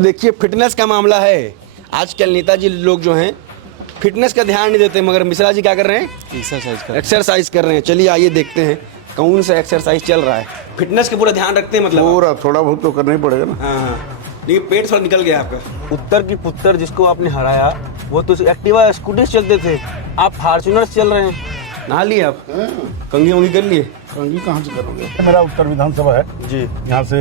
देखिए फिटनेस का मामला है। आजकल नेताजी लोग जो हैं फिटनेस का ध्यान नहीं देते, मगर मिश्रा जी क्या कर रहे हैं? एक्सरसाइज कर रहे हैं। चलिए आइए देखते हैं कौन सा एक्सरसाइज चल रहा है। फिटनेस का पूरा ध्यान रखते हैं मतलब पूरा थोड़ा बहुत तो करना ही पड़ेगा ना। हाँ। लेकिन पेट थोड़ा निकल गया आपका। उत्तर की पुत्र जिसको आपने हराया वो तो एक्टिवा स्कूटी से चलते थे, आप फॉर्च्यूनर से चल रहे हैं। नहा लिए आप? कंघी वंगी कर लिए? कंघी कहाँ से करोगे? मेरा उत्तर विधानसभा है जी, यहाँ से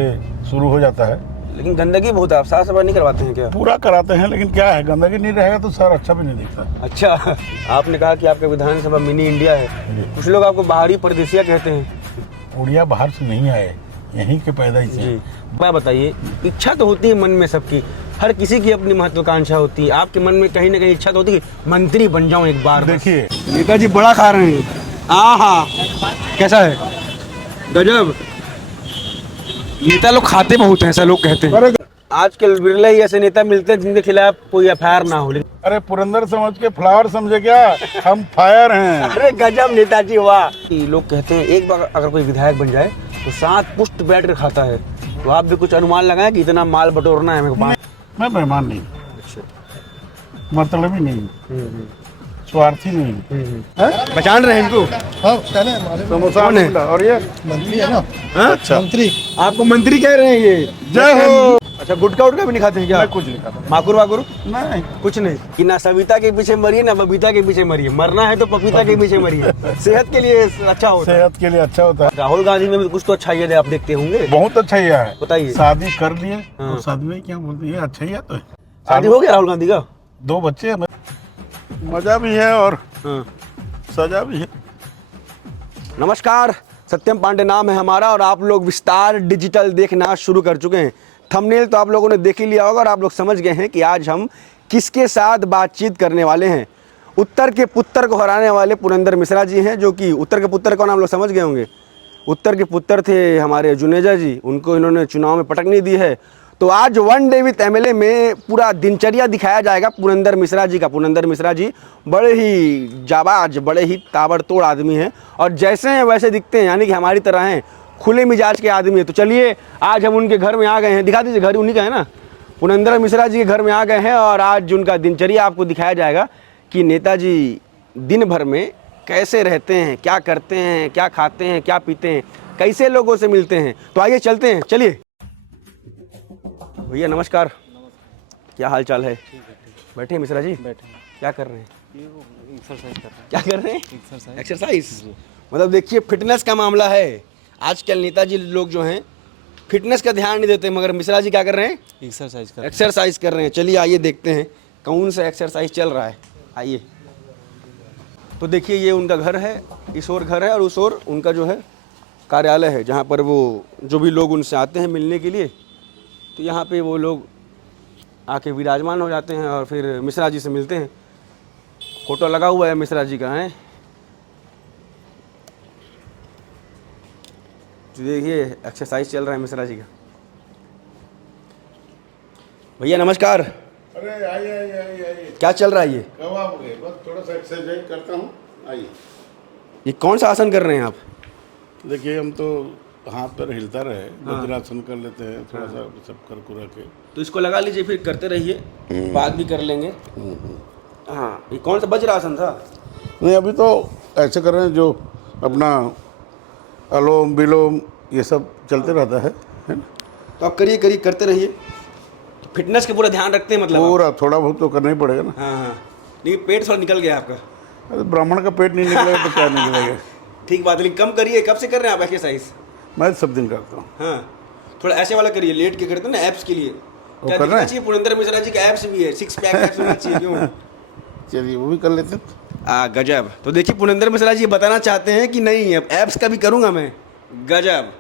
शुरू हो जाता है। लेकिन गंदगी बहुत है, आप साफ सफाई नहीं करवाते हैं क्या? पूरा कराते हैं, लेकिन क्या है, गंदगी नहीं रहेगा तो शहर अच्छा भी नहीं दिखता। अच्छा, आपने कहा कि आपका विधानसभा मिनी इंडिया है। कुछ लोग आपको बाहरी परदेसिया कहते हैं। उड़िया बाहर से नहीं आए, यहीं के पैदा ही जी, मैं बताइए, इच्छा तो होती है मन में सबकी, हर किसी की अपनी महत्वाकांक्षा होती है। आपके मन में कहीं ना कहीं इच्छा तो होती है मंत्री बन जाऊं एक बार। देखिए नेताजी बड़ा खा रहे हैं। आहा, कैसा है? गजब। नेता लोग खाते बहुत हैं, ऐसा लोग कहते हैं। आजकल बिरला ही ऐसे नेता मिलते हैं जिनके खिलाफ कोई एफआईआर ना हो। अरे पुरंदर समझ के फ्लावर समझे क्या? हम फायर हैं। अरे गजब नेताजी हुआ। लोग कहते हैं एक बार अगर कोई विधायक बन जाए तो 7 पुष्ट बैठ कर खाता है। तो आप भी कुछ अनुमान लगाएं कि इतना माल बटोरना है मेरे को। मैं मेहमान नहीं, अच्छा, मतलबी नहीं, स्वार्थी नहीं। पहचान रहे हैं इनको? समोसा और ये मंत्री है ना। अच्छा, मंत्री, आपको मंत्री कह रहे हैं ये? जय हो। अच्छा, गुटखा उटका भी नहीं खाते हैं क्या? कुछ नहीं खाता। माकुर वाकुर नहीं, कुछ नहीं। कि ना सविता के पीछे मरिए ना बबीता के पीछे मरिए, मरना है तो पपीता के पीछे मरिए। सेहत के लिए अच्छा होता है। सेहत के लिए अच्छा होता है। राहुल गांधी में भी कुछ तो अच्छा ही आप देखते होंगे। बहुत अच्छा ही है। बताइए। शादी कर लिए हाँ। तो शादी में क्या बोलते हैं, अच्छा ही है। तो शादी हो गया राहुल गांधी का? 2 बच्चे हैं। मजा भी है और हाँ। सजा भी है। नमस्कार, सत्यम पांडे नाम है हमारा और आप लोग विस्तार डिजिटल देखना शुरू कर चुके हैं। थंबनेल तो आप लोगों ने देख ही लिया होगा और आप लोग समझ गए हैं कि आज हम किसके साथ बातचीत करने वाले हैं। उत्तर के पुत्र को हराने वाले पुरंदर मिश्रा जी हैं, जो कि उत्तर के पुत्र कौन आप लोग समझ गए होंगे। उत्तर के पुत्र थे हमारे जुनेजा जी, उनको इन्होंने चुनाव में पटकनी दी है। तो आज वन डे विथ एमएलए में पूरा दिनचर्या दिखाया जाएगा पुरंदर मिश्रा जी का। पुरंदर मिश्रा जी बड़े ही जाबाज, बड़े ही ताबड़तोड़ आदमी हैं और जैसे हैं वैसे दिखते हैं, यानी कि हमारी तरह हैं, खुले मिजाज के आदमी हैं। तो चलिए आज हम उनके घर में आ गए हैं। दिखा दीजिए, घर उन्हीं का है ना। पुरंदर मिश्रा जी के घर में आ गए हैं और आज उनका दिनचर्या आपको दिखाया जाएगा कि नेताजी दिन भर में कैसे रहते हैं, क्या करते हैं, क्या खाते हैं, क्या पीते हैं, कैसे लोगों से मिलते हैं। तो आइए चलते हैं, चलिए। भैया नमस्कार, क्या हाल चाल है? बैठे हैं मिश्रा जी? बैठे क्या कर रहे हैं? एक्सरसाइज कर रहे हैं। क्या कर रहे हैं? एक्सरसाइज। मतलब देखिए फिटनेस का मामला है। आजकल नेताजी लोग जो हैं फिटनेस का ध्यान नहीं देते, मगर मिश्रा जी क्या कर रहे हैं? एक्सरसाइज कर रहे हैं। चलिए आइए देखते हैं कौन सा एक्सरसाइज चल रहा है। आइए। तो देखिए ये उनका घर है, इस ओर घर है और उस ओर उनका जो है कार्यालय है, जहाँ पर वो जो भी लोग उनसे आते हैं मिलने के लिए, तो यहाँ पे वो लोग आके विराजमान हो जाते हैं और फिर मिश्रा जी से मिलते हैं। फोटो लगा हुआ है मिश्रा जी का है। तो देखिए एक्सरसाइज चल रहा है मिश्रा जी का। भैया नमस्कार। अरे आइए। क्या चल रहा है ये? कब आओगे? बस थोड़ा सा एक्सरसाइज करता हूँ। आइए। ये कौन सा आसन कर रहे हैं आप? देखिए हम तो हाथ पर हिलता रहे, वज्रासन कर लेते हैं, थोड़ा सा सब कर कुरा के। तो इसको लगा लीजिए, फिर करते रहिए, बात भी कर लेंगे। हाँ, ये कौन सा वज्रासन था? नहीं, अभी तो ऐसे कर रहे हैं जो अपना अलोम विलोम ये सब चलते रहता है ना। तो आप करिए करिए, करते रहिए। तो फिटनेस का पूरा ध्यान रखते हैं मतलब आप? पूरा थोड़ा बहुत तो करना ही पड़ेगा ना। हाँ। लेकिन पेट थोड़ा निकल गया आपका। अरे ब्राह्मण का पेट नहीं निकलेगा तो क्या निकलेगा। ठीक बात है, लेकिन कम करिए। कब से कर रहे हैं आप एक्सरसाइज? मैं सब दिन करता हूँ। हाँ, थोड़ा ऐसे वाला करिए, लेट के करते हैं ना एब्स के लिए। क्या करना दिखना है? चाहिए पुरंदर मिश्रा जी का एब्स भी है, 6 पैक एब्स होना चाहिए। क्यों? चलिए वो भी कर लेते हैं। गजब। तो देखिए पुरंदर मिश्रा जी बताना चाहते हैं कि नहीं अब एब्स का भी करूँगा मैं। गजब।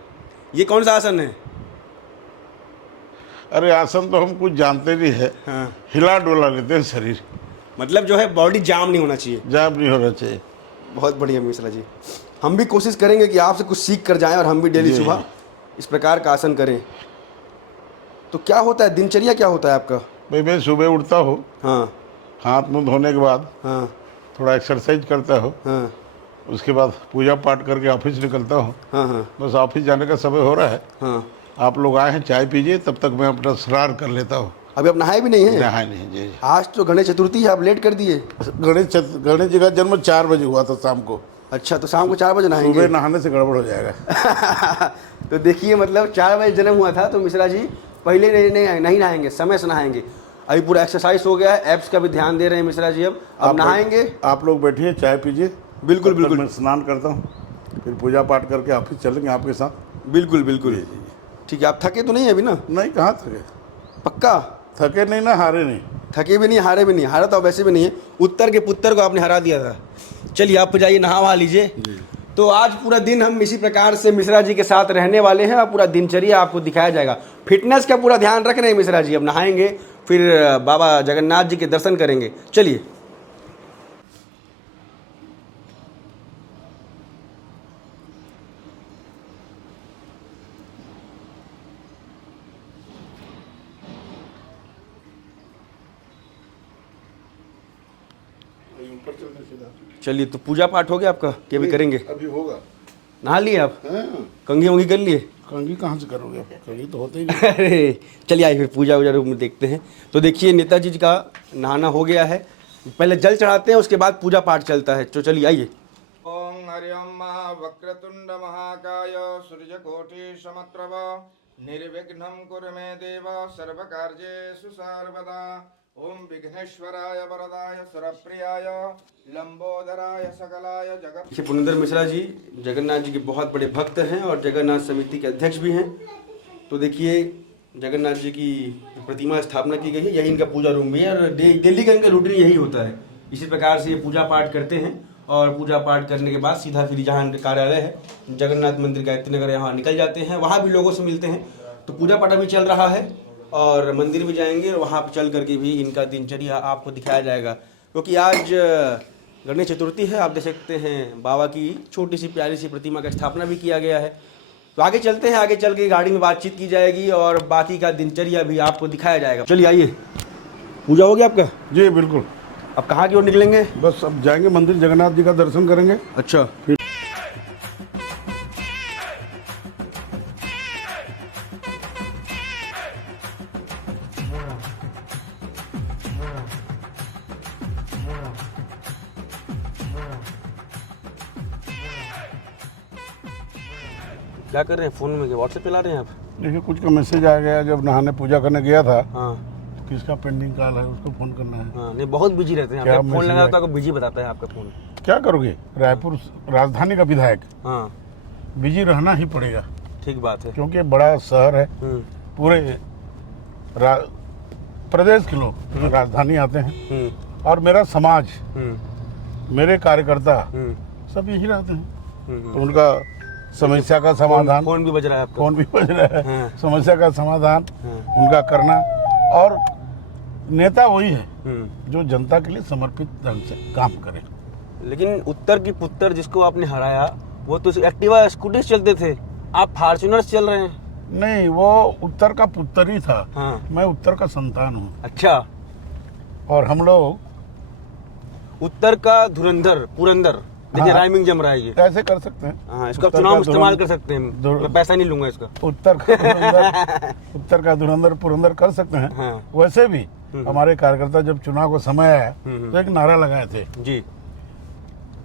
ये कौन सा आसन है? अरे आसन तो हम कुछ जानते भी है। हाँ। हिला डोला लेते हैं शरीर, मतलब जो है बॉडी जाम नहीं होना चाहिए। जाम नहीं होना चाहिए। बहुत बढ़िया मिश्रा जी, हम भी कोशिश करेंगे कि आपसे कुछ सीख कर जाएं और हम भी डेली सुबह इस प्रकार का आसन करें। तो क्या होता है, दिनचर्या क्या होता है आपका? भाई मैं सुबह उठता हूँ, हाँ हाथ मुंह धोने के बाद हाँ थोड़ा एक्सरसाइज करता हूँ, हाँ उसके बाद पूजा पाठ करके ऑफिस निकलता हूँ। हाँ हाँ बस ऑफिस जाने का समय हो रहा है। हाँ। आप लोग आए हैं, चाय पीजिए, तब तक मैं अपना स्नान कर लेता हूँ। अभी आप नहाए भी नहीं हैं? नहाए नहीं जी। आज तो गणेश चतुर्थी है, आप लेट कर दिए। गणेश जी का जन्म 4 बजे हुआ था शाम को। अच्छा, तो शाम को 4 बजे नहाएंगे? सुबह नहाने से गड़बड़ हो जाएगा। तो देखिए, मतलब 4 बजे जन्म हुआ था तो मिश्रा जी पहले नहीं नहाएंगे, समय से नहाएंगे। अभी पूरा एक्सरसाइज हो गया है, एप्स का भी ध्यान दे रहे हैं मिश्रा जी। अब नहाएंगे। आप लोग बैठिए, चाय पीजिए। बिल्कुल बिल्कुल। मैं स्नान करता हूँ, फिर पूजा पाठ करके ऑफिस चलेंगे आपके साथ। बिल्कुल बिल्कुल। ठीक है, आप थके तो नहीं है अभी ना? नहीं, कहाँ थके? पक्का थके नहीं ना, हारे नहीं। थके भी नहीं, हारे भी नहीं। हारा तो वैसे भी नहीं है, उत्तर के पुत्र को आपने हरा दिया था। चलिए, आप जाइए नहा वहा लीजिए। तो आज पूरा दिन हम इसी प्रकार से मिश्रा जी के साथ रहने वाले हैं और पूरा दिनचर्या आपको दिखाया जाएगा। फिटनेस का पूरा ध्यान रख रहे हैं मिश्रा जी। अब नहाएंगे, फिर बाबा जगन्नाथ जी के दर्शन करेंगे। चलिए। चलिए, तो पूजा पाठ हो गया आपका कि अभी करेंगे? अभी होगा। नहा लिए आप? हाँ। कंघी वंघी कर लिए? कंघी कहाँ से करोगे? कंघी तो होते ही अरे चलिए, आइए फिर पूजा वूजा रूम में देखते हैं। तो देखिए, नेताजी जी का नहाना हो गया है। पहले जल चढ़ाते हैं, उसके बाद पूजा पाठ चलता है। तो चलिए आइए। ओम हरिओम वक्रतुंड महाकाय सूर्यकोटि समप्रभ निर्विघ्नं कुरु मे देव सर्वकार्येषु सर्वदा। ओम विघ्नेश्वराय वरदाय सुरप्रियाय लंबोदराय सकलाय जगत। देखिए, पुनिंदर मिश्रा जी जगन्नाथ जी के बहुत बड़े भक्त हैं और जगन्नाथ समिति के अध्यक्ष भी हैं। तो देखिए, जगन्नाथ जी की प्रतिमा स्थापना की गई है, यही इनका पूजा रूम भी है और दिल्ली का इनका रूटीन यही होता है। इसी प्रकार से ये पूजा पाठ करते हैं और पूजा पाठ करने के बाद सीधा फिर जहाँ इनका कार्यालय है जगन्नाथ मंदिर गायत्री नगर, यहाँ निकल जाते हैं। वहाँ भी लोगों से मिलते हैं। तो पूजा पाठ अभी चल रहा है और मंदिर भी जाएंगे और वहाँ पर चल करके भी इनका दिनचर्या आपको दिखाया जाएगा। क्योंकि आज गणेश चतुर्थी है, आप देख सकते हैं बाबा की छोटी सी प्यारी सी प्रतिमा का स्थापना भी किया गया है। तो आगे चलते हैं, आगे चल के गाड़ी में बातचीत की जाएगी और बाकी का दिनचर्या भी आपको दिखाया जाएगा। चलिए आइए। पूजा हो गया आपका? जी बिल्कुल। अब कहाँ की ओर निकलेंगे? बस अब जाएंगे मंदिर, जगन्नाथ जी का दर्शन करेंगे। अच्छा। क्या कर रहे हैं? फोन में व्हाट्सएप चला रहे हैं आप? देखिए, कुछ का मैसेज आ गया, जब नहाने पूजा करने गया था। हाँ। किसका पेंडिंग कॉल है, उसको फोन करना है। हाँ, नहीं बहुत बिजी रहते हैं। क्या आपका फोन मैसेज लगा है? तो आपको बिजी बताता है आपका फोन। क्या करोगे, रायपुर राजधानी का विधायक, हाँ, बिजी रहना ही पड़ेगा। ठीक बात है। क्योंकि बड़ा शहर है, पूरे प्रदेश के लोग राजधानी आते हैं और मेरा समाज, मेरे कार्यकर्ता सब यही रहते हैं। तो उनका समस्या का समाधान, फोन भी बज रहा है आपका? फोन भी बज रहा है। हाँ। समस्या का समाधान उनका करना, और नेता वही है जो जनता के लिए समर्पित ढंग से काम करे। लेकिन उत्तर की पुत्र जिसको आपने हराया, वो तो एक्टिवा स्कूटी से चलते थे, आप फॉर्च्यूनर से चल रहे हैं। नहीं, वो उत्तर का पुत्र ही था। हाँ। मैं उत्तर का संतान हूँ। अच्छा। और हम लोग उत्तर का धुरंधर पुरंदर, देखिए हाँ। राइमिंग जम रहा है ये। कैसे कर सकते हैं? हाँ, इसका उत्तर चुनाव का इस्तेमाल धुरंधर- कर सकते हैं। धुर- मैं पैसा नहीं लूंगा इसका। उत्तर का धुरंधर उत्तर का धुरंधर पुरंदर कर सकते हैं। हाँ। वैसे भी हमारे कार्यकर्ता जब चुनाव का समय आया तो एक नारा लगाए थे, जी।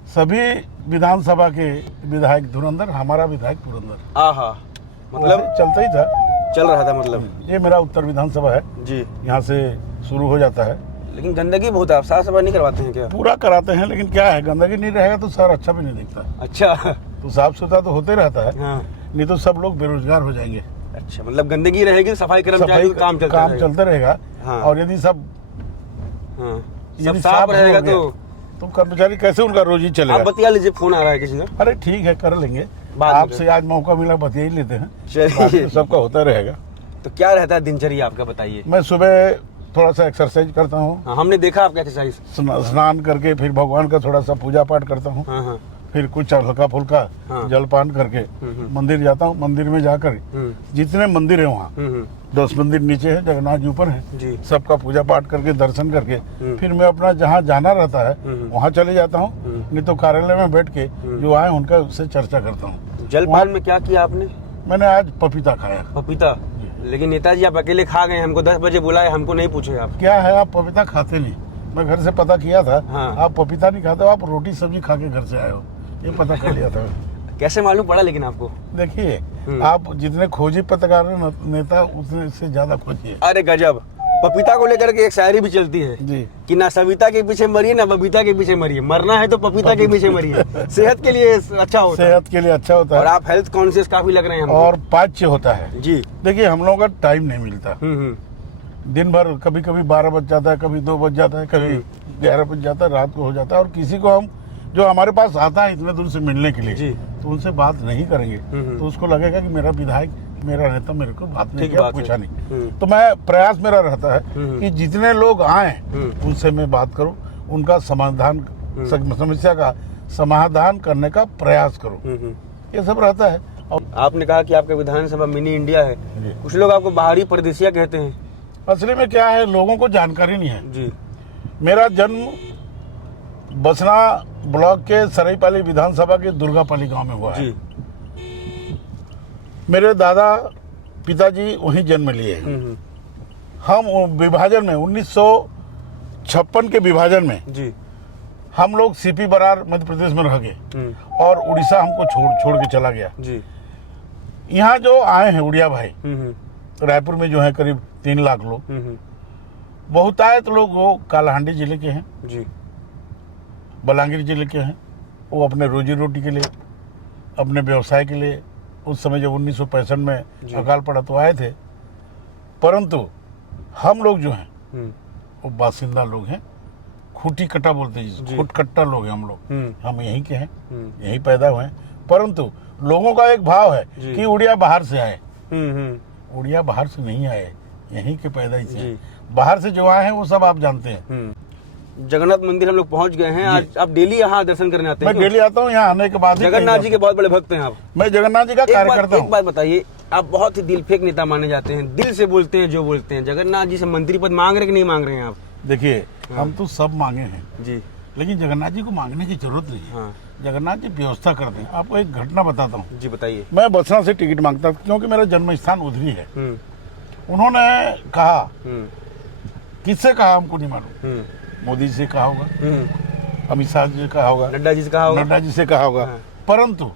सभी विधानसभा के विधायक धुरंधर, हमारा विधायक पुरंदर। आहा, मतलब वैसे चलता ही था। चल रहा था मतलब। ये मेरा उत्तर विधानसभा है, जी। यहाँ से शुरू हो जाता है। लेकिन गंदगी बहुत है, आप साफ सफाई नहीं करवाते हैं क्या? पूरा कराते हैं, लेकिन क्या है, गंदगी नहीं रहेगा तो शहर अच्छा भी नहीं दिखता। अच्छा। तो साफ सुथरा तो होते रहता है, हाँ। नहीं तो सब लोग बेरोजगार हो जाएंगे। अच्छा, मतलब गंदगी रहेगी तो सफाई कर्मचारी का काम चलता रहेगा। चलता रहेगा। हाँ। और यदि सब हाँ, सब यदि साफ रहेगा हो गया, तो कर्मचारी कैसे उनका रोजी आप चलेगा? बतिया लीजिए, फोन आ रहा है किसी का। अरे ठीक है, कर लेंगे। बाद में आपसे आज मौका मिला, बतिया ही लेते हैं। चलिए। बाकी तो सबका होता रहेगा। तो क्या रहता है दिनचर्या आपका, बताइए। मैं सुबह थोड़ा सा एक्सरसाइज करता हूँ, हाँ, हमने देखा आपका एक्सरसाइज। स्नान करके फिर भगवान का थोड़ा सा पूजा पाठ करता हूँ। हाँ हाँ। फिर कुछ हल्का फुल्का हाँ। जलपान करके मंदिर जाता हूँ। मंदिर में जाकर जितने मंदिर है वहाँ, 10 मंदिर नीचे है, जगन्नाथ जी ऊपर जी। है, सबका पूजा पाठ करके दर्शन करके फिर मैं अपना जहाँ जाना रहता है वहाँ चले जाता हूँ। नहीं तो कार्यालय में बैठ के जो आए उनका उससे चर्चा करता हूँ। जलपान में क्या किया आपने? मैंने आज पपीता खाया। पपीता? लेकिन नेताजी आप अकेले खा गए, हमको 10 बजे बुलाए, हमको नहीं पूछे आप। क्या है, आप पपीता खाते नहीं, मैं घर से पता किया था। हाँ। आप पपीता नहीं खाते हो, आप रोटी सब्जी खा के घर से आए हो, ये पता कर लिया था। कैसे मालूम पड़ा लेकिन आपको? देखिए, आप जितने खोजी पत्रकार हैं नेता, उतने से ज्यादा खोजिए। अरे गजब, पपीता को लेकर के एक शायरी भी चलती है जी। कि ना सविता के पीछे मरिए ना बबीता के पीछे मरिए, मरना है तो पपीता के पीछे मरिए। सेहत के लिए अच्छा होता है। सेहत के लिए अच्छा होता और है, आप हेल्थ कॉन्शियस काफी लग रहे हैं हमको। और पाच्य होता है। जी। देखिए, हम लोगों का टाइम नहीं मिलता, हम्म। दिन भर कभी कभी 12 बज जाता है, कभी 2 बज जाता है, कभी 11 बज जाता है, रात को हो जाता है। और किसी को हम जो हमारे पास आता है इतने दूर से मिलने के लिए, जी। तो उनसे बात नहीं करेंगे तो उसको लगेगा कि मेरा विधायक, मेरा नेता मेरे को बात नहीं ठीक किया, बात है। पूछा नहीं। तो मैं प्रयास मेरा रहता है कि जितने लोग आए उनसे मैं बात करूं, उनका समाधान, समस्या का समाधान करने का प्रयास करूं, ये सब रहता है। और आपने कहा कि आपका विधानसभा मिनी इंडिया है, कुछ लोग आपको बाहरी परदेसिया कहते हैं। असली में क्या है, लोगों को जानकारी नहीं है। जी। मेरा जन्म बसना ब्लॉक के सराईपाली विधानसभा के दुर्गापाली गांव में हुआ है। जी। मेरे दादा पिताजी वहीं जन्म लिए हैं। हम विभाजन में 1956 के विभाजन में जी। हम लोग सीपी बरार मध्य प्रदेश में रह गए और उड़ीसा हमको छोड़ के चला गया। जी। यहाँ जो आए हैं उड़िया भाई, रायपुर में जो है करीब 3 लाख लोग, बहुतायत लोग वो कालाहांडी जिले के हैं, जी। बलांगीर जिले के हैं। वो अपने रोजी रोटी के लिए, अपने व्यवसाय के लिए, उस समय जब 1965 में अकाल पड़ा तो आए थे। परंतु हम लोग जो हैं वो बासिंदा लोग हैं, खूटी कट्टा बोलते हैं जिसको, खूट कट्टा लोग हैं हम लोग। हम यहीं के हैं, यहीं पैदा हुए हैं। परंतु लोगों का एक भाव है कि उड़िया बाहर से आए। उड़िया बाहर से नहीं आए, यहीं के पैदाइश हैं। बाहर से जो आए हैं वो सब आप जानते हैं। जगन्नाथ मंदिर हम लोग पहुंच गए हैं। आज आप डेली यहाँ दर्शन करने आते हैं? मैं डेली आता हूँ, यहाँ आने के बाद ही जगन्नाथ जी के बहुत बड़े भक्त हैं आप? मैं जगन्नाथ जी का कार्यकर्ता एक हूँ। बात बताइए, आप बहुत ही दिल फेंक नेता माने जाते हैं, दिल से बोलते हैं जो बोलते हैं। जगन्नाथ जी से मंत्री पद मांग रहे कि नहीं मांग रहे हैं आप? देखिए, हम तो सब मांगे हैं जी, लेकिन जगन्नाथ जी को मांगने की जरूरत नहीं है। हाँ। जगन्नाथ जी व्यवस्था करते हैं। आपको एक घटना बताता हूँ। जी बताइए। मैं बसना से टिकट मांगता हूँ क्योंकि मेरा जन्म स्थान उधरी है। उन्होंने कहा, किससे कहा हमको नहीं मालूम, मोदी जी से कहा होगा, अमित शाह जी से कहा होगा, नड्डा जी से कहा होगा, नड्डा जी से कहा होगा। हाँ। परंतु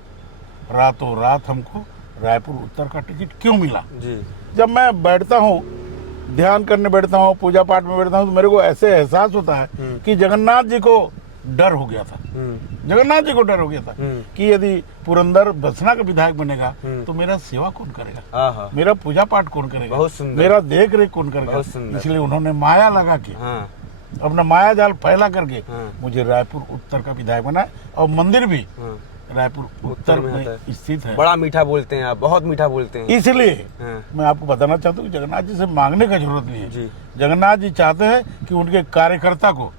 रातों रात हमको रायपुर उत्तर का टिकट क्यों मिला? जी। जब मैं बैठता हूँ, ध्यान करने बैठता हूँ, पूजा पाठ में बैठता हूँ, तो मेरे को ऐसे एहसास होता है कि जगन्नाथ जी को डर हो गया था। जगन्नाथ जी को डर हो गया था कि यदि पुरंदर बसना का विधायक बनेगा तो मेरा सेवा कौन करेगा, मेरा पूजा पाठ कौन करेगा, बहुत सुंदर, मेरा देख रेख कौन करेगा। इसलिए उन्होंने माया लगा के, अपना माया जाल फैला करके मुझे रायपुर उत्तर का विधायक बनाया। और मंदिर भी रायपुर उत्तर में स्थित है। बड़ा मीठा बोलते हैं आप, बहुत मीठा बोलते हैं। इसलिए मैं आपको बताना चाहता हूँ कि जगन्नाथ जी से मांगने का जरूरत नहीं है। जगन्नाथ जी चाहते हैं कि उनके कार्यकर्ता को,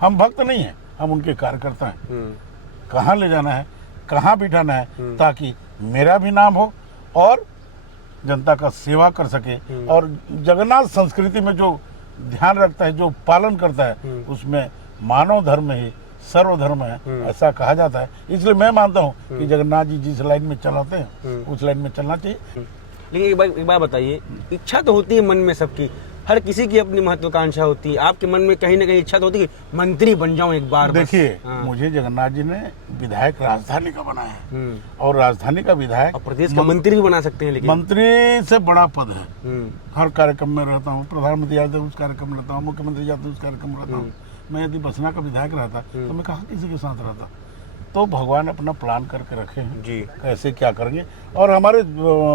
हम भक्त नहीं है, हम उनके कार्यकर्ता हैं, कहाँ ले जाना है, कहाँ बिठाना है, ताकि मेरा भी नाम हो और जनता का सेवा कर सके। और जगन्नाथ संस्कृति में जो ध्यान रखता है, जो पालन करता है, उसमें मानव धर्म ही सर्वधर्म है, ऐसा कहा जाता है। इसलिए मैं मानता हूँ कि जगन्नाथ जी जिस लाइन में चलाते हैं उस लाइन में चलना चाहिए। लेकिन एक बात बताइए, इच्छा तो होती है मन में सबकी, हर किसी की अपनी महत्वाकांक्षा होती है। आपके मन में कहीं ना कहीं इच्छा तो होती है कि मंत्री बन जाऊं एक बार? देखिए, मुझे जगन्नाथ जी ने विधायक राजधानी का बनाया है और राजधानी का विधायक और प्रदेश का मंत्री भी बना सकते हैं। लेकिन मंत्री से बड़ा पद है। हर कार्यक्रम में रहता हूँ, प्रधानमंत्री जाते हैं उस कार्यक्रम में रहता हूँ, मुख्यमंत्री जाते हैं उस कार्यक्रम में रहता हूँ। मैं यदि बसना का विधायक रहता तो मैं कहाँ किसी के साथ रहता? तो भगवान अपना प्लान करके रखे हैं जी, कैसे क्या करेंगे। और हमारे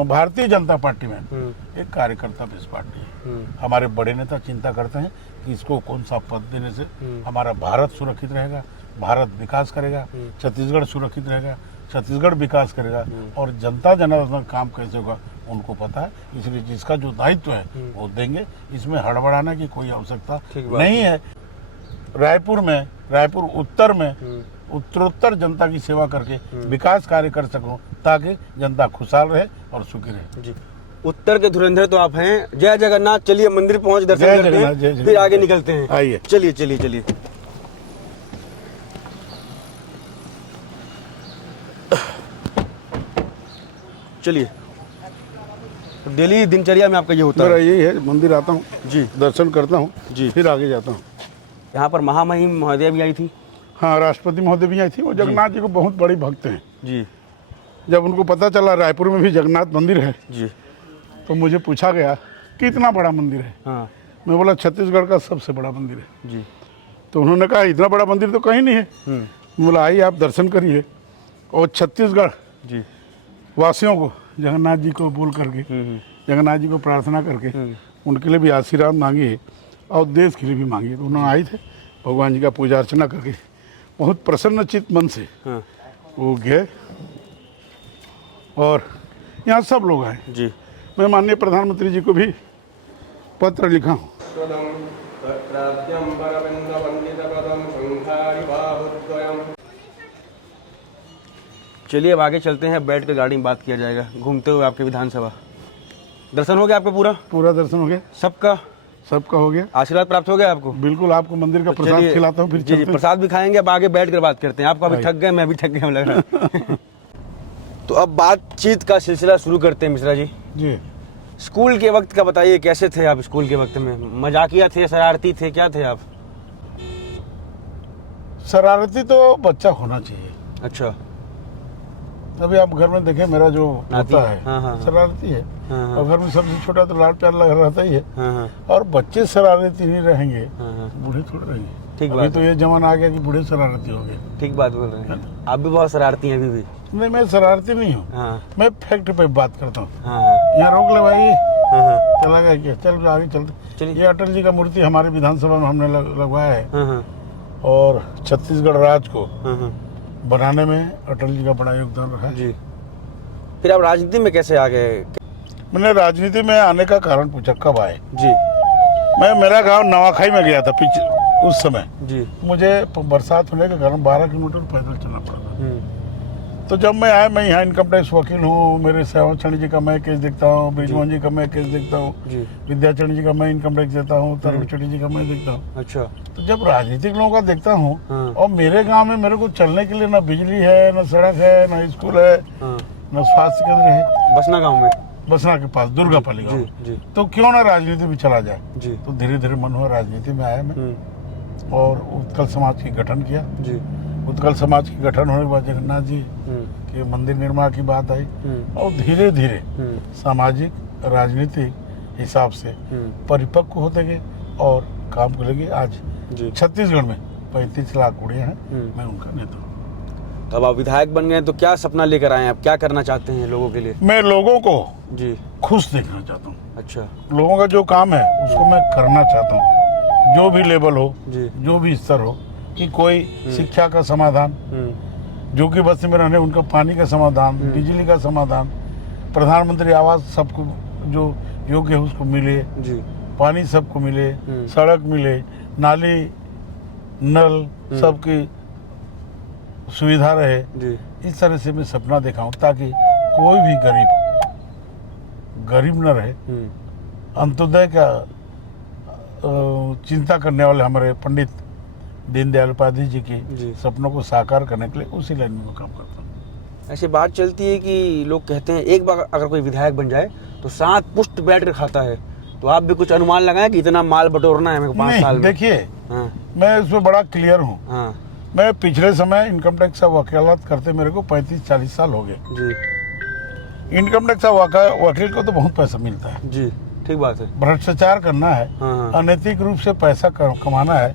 भारतीय जनता पार्टी में एक कार्यकर्ता बेस पार्टी है। हमारे बड़े नेता चिंता करते हैं कि इसको कौन सा पद देने से हमारा भारत सुरक्षित रहेगा, भारत विकास करेगा, छत्तीसगढ़ सुरक्षित रहेगा, छत्तीसगढ़ विकास करेगा और जनता जनार्दन काम कैसे होगा उनको पता है। इसलिए जिसका जो दायित्व है वो देंगे, इसमें हड़बड़ाने की कोई आवश्यकता नहीं है। रायपुर में, रायपुर उत्तर में उत्तरोत्तर जनता की सेवा करके विकास कार्य कर सकूं ताकि जनता खुशहाल रहे और सुखी रहे। जी, उत्तर के धुरंधर तो आप हैं। जय जगन्नाथ। चलिए मंदिर पहुंच दर्शन करते हैं, फिर आगे निकलते हैं। आइए, चलिए चलिए चलिए। चलिए तो डेली दिनचर्या में आपका ये होता मेरा है? यही है, मंदिर आता हूँ जी। दर्शन करता हूँ जी। फिर आगे जाता हूँ। यहाँ पर महामहिम महोदय भी आई थी? हाँ, राष्ट्रपति महोदय भी आई थी। वो जगन्नाथ जी को बहुत बड़ी भक्त हैं। जी जब उनको पता चला रायपुर में भी जगन्नाथ मंदिर है जी। तो मुझे पूछा गया कि इतना बड़ा मंदिर है। हाँ मैं बोला छत्तीसगढ़ का सबसे बड़ा मंदिर है। जी। तो उन्होंने कहा इतना बड़ा मंदिर तो कहीं नहीं है। मैं बोला आइए आप दर्शन करिए। और छत्तीसगढ़ जी। वासियों को जगन्नाथ जी को बोल करके, जगन्नाथ जी को प्रार्थना करके उनके लिए भी आशीर्वाद मांगिए और देश के लिए भी मांगिए। तो उन्होंने आए थे, भगवान जी का पूजा अर्चना करके बहुत प्रसन्नचित्त मन से हाँ वो गए। और यहाँ सब लोग आए। जी। मैं माननीय प्रधानमंत्री जी को भी पत्र लिखा हूँ। चलिए अब आगे चलते हैं, बैठ कर गाड़ी में बात किया जाएगा घूमते हुए आपके विधानसभा। दर्शन हो गया आपका पूरा? पूरा दर्शन हो गया, सबका? सबका हो गया। आशीर्वाद प्राप्त हो गया आपको? बिल्कुल, आपको मंदिर का प्रसाद चलिए, खिलाता हूँ फिर जी चलते जी हैं। प्रसाद भी खाएंगे। अब आगे बैठ कर बात करते हैं। आप अभी थक गए, मैं भी थक गया लग रहा है। तो अब बातचीत का सिलसिला शुरू करते हैं मिश्रा जी। जी, स्कूल के वक्त का बताइए, कैसे थे आप स्कूल के वक्त में? मजाकिया थे, शरारती थे, क्या थे आप? शरारती तो बच्चा होना चाहिए। अच्छा। अभी आप घर में देखें, मेरा जो नाती होता है, है हाँ, हाँ, शरारती है। हाँ, और घर में सबसे छोटा तो लाड प्यार लगा रहता ही है। हाँ हाँ और बच्चे शरारती नहीं रहेंगे, हाँ, बूढ़े थोड़े रहेंगे। ठीक अभी बात तो है। ये जमाना आ गया कि बूढ़े शरारती हो गए। ठीक बात बोल रहे हैं। आप भी बहुत शरारती हैं अभी भी। नहीं, मैं शरारती नहीं हूँ, हाँ मैं फैक्ट पे बात करता हूँ। हाँ हाँ यहाँ रोक ले भाई, हाँ हाँ चला गया क्या? चल आगे चलते। चलिए। ये अटल जी का मूर्ति हमारे विधानसभा में हमने लगवाया है। हाँ हाँ और छत्तीसगढ़ राज्य को हाँ हाँ बनाने में अटल जी का बड़ा योगदान रहा है। जी। फिर आप राजनीति में कैसे आ गए? मैंने राजनीति में आने का कारण पूछा कब आए। जी मेरा गांव नवाखाई में गया था उस समय। जी। मुझे बरसात होने के कारण 12 किलोमीटर पैदल चलना पड़ा था। तो जब मैं आया, मैं यहाँ इनकम टैक्स वकील हूँ। मेरे श्यामाचरण जी का मैं केस देखता हूँ, ब्रिजमोहन जी का मैं केस देखता हूँ, जी। विद्याचरण जी का मैं इनकम टैक्स देता हूँ, तरुण जी का मैं देखता हूँ। अच्छा। तो जब राजनीतिक लोगों का देखता हूँ हाँ। और मेरे गांव में मेरे को चलने के लिए ना बिजली है, ना सड़क है, ना स्कूल है, हाँ। ना स्वास्थ्य केंद्र है, बसना गांव में? बसना के पास दुर्गापाली गांव जी में। जी तो क्यों ना राजनीति में चला जाए। जी। तो धीरे धीरे मन हुआ, राजनीति में आया मैं और उत्कल समाज की गठन किया। जी। उत्कल समाज की गठन होने के बाद जगन्नाथ जी के मंदिर निर्माण की बात आई और धीरे धीरे सामाजिक राजनीतिक हिसाब से परिपक्व होते गए और काम को लगे। आज जी। छत्तीसगढ़ में 35 लाख कुड़ियाँ हैं, मैं उनका नेता हूँ। तो अब आप विधायक बन गए तो क्या सपना लेकर आए हैं? आप क्या करना चाहते हैं लोगों के लिए? मैं लोगों को जी। खुश देखना चाहता हूँ। अच्छा। लोगों का जो काम है उसको मैं करना चाहता हूँ, जो भी लेवल हो, जी। जो भी स्तर हो, कि कोई शिक्षा का समाधान, जो कि बस्ती में रहने उनका पानी का समाधान, बिजली का समाधान, प्रधानमंत्री आवास सबको जो योग्य है उसको मिले, जी। पानी सबको मिले, सड़क मिले, नाली नल सबकी सुविधा रहे। जी। इस तरह से मैं सपना देखा हूँ ताकि कोई भी गरीब न रहे। अंत्योदय का चिंता करने वाले हमारे पंडित दीनदयाल उपाध्याय जी के सपनों को साकार करने के लिए उसी लाइन में काम करता हूँ। ऐसी बात चलती है कि लोग कहते हैं एक बार अगर कोई विधायक बन जाए तो 7 पुश्त बैठ कर खाता है। तो आप भी कुछ अनुमान लगाएं कि इतना माल बटोरना है मेरे को 5 साल में? देखिए, हाँ। मैं इसमें बड़ा क्लियर हूँ। हाँ। मैं पिछले समय इनकम टैक्स का वकालत करते मेरे को 35-40 साल हो गए। जी। इनकम टैक्स का वकील को तो बहुत पैसा मिलता है। जी, ठीक बात है। भ्रष्टाचार करना है, हाँ। अनैतिक रूप से पैसा कमाना है,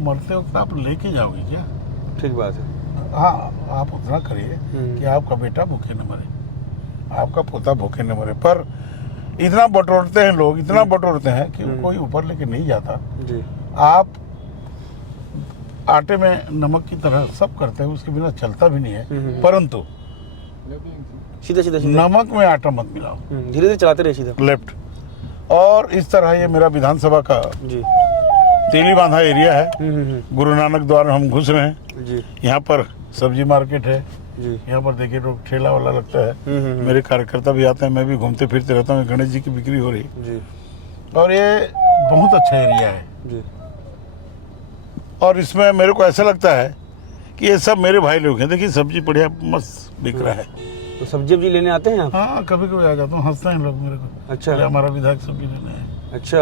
मरते वक्त आप लेके जाओगे क्या? ठीक बात है। हाँ, आप उतना करिए कि आपका बेटा भूखे न मरे, आपका पोता भूखे न मरे। पर इतना बटोरते हैं लोग, इतना बटोरते हैं कि कोई ऊपर लेके नहीं जाता। जी। आप आटे में नमक की तरह सब करते हैं, उसके बिना चलता भी नहीं है। परंतु सीधा सीधा नमक में आटा मत मिलाओ, धीरे धीरे चलाते रहे सीधा लेफ्ट। और इस तरह ये मेरा विधानसभा का जी तेली बांधा एरिया है। गुरु नानक द्वार हम घुस रहे हैं जी। यहाँ पर सब्जी मार्केट है जी। यहाँ पर देखिए लोग ठेला वाला लगता है। मेरे कार्यकर्ता भी आते हैं, मैं भी घूमते फिरते रहता हूँ। गणेश जी की बिक्री हो रही जी। और ये बहुत अच्छा एरिया है जी। और इसमें मेरे को ऐसा लगता है कि ये सब मेरे भाई लोग हैं। देखिए सब्जी बढ़िया मस्त बिक रहा है, तो सब्जी वब्जी लेने आते हैं आप? हाँ, कभी कभी आ जाता हूँ, हंसते हैं लोग मेरे को। अच्छा। अरे हमारा विधायक सब्जी लेने है। अच्छा।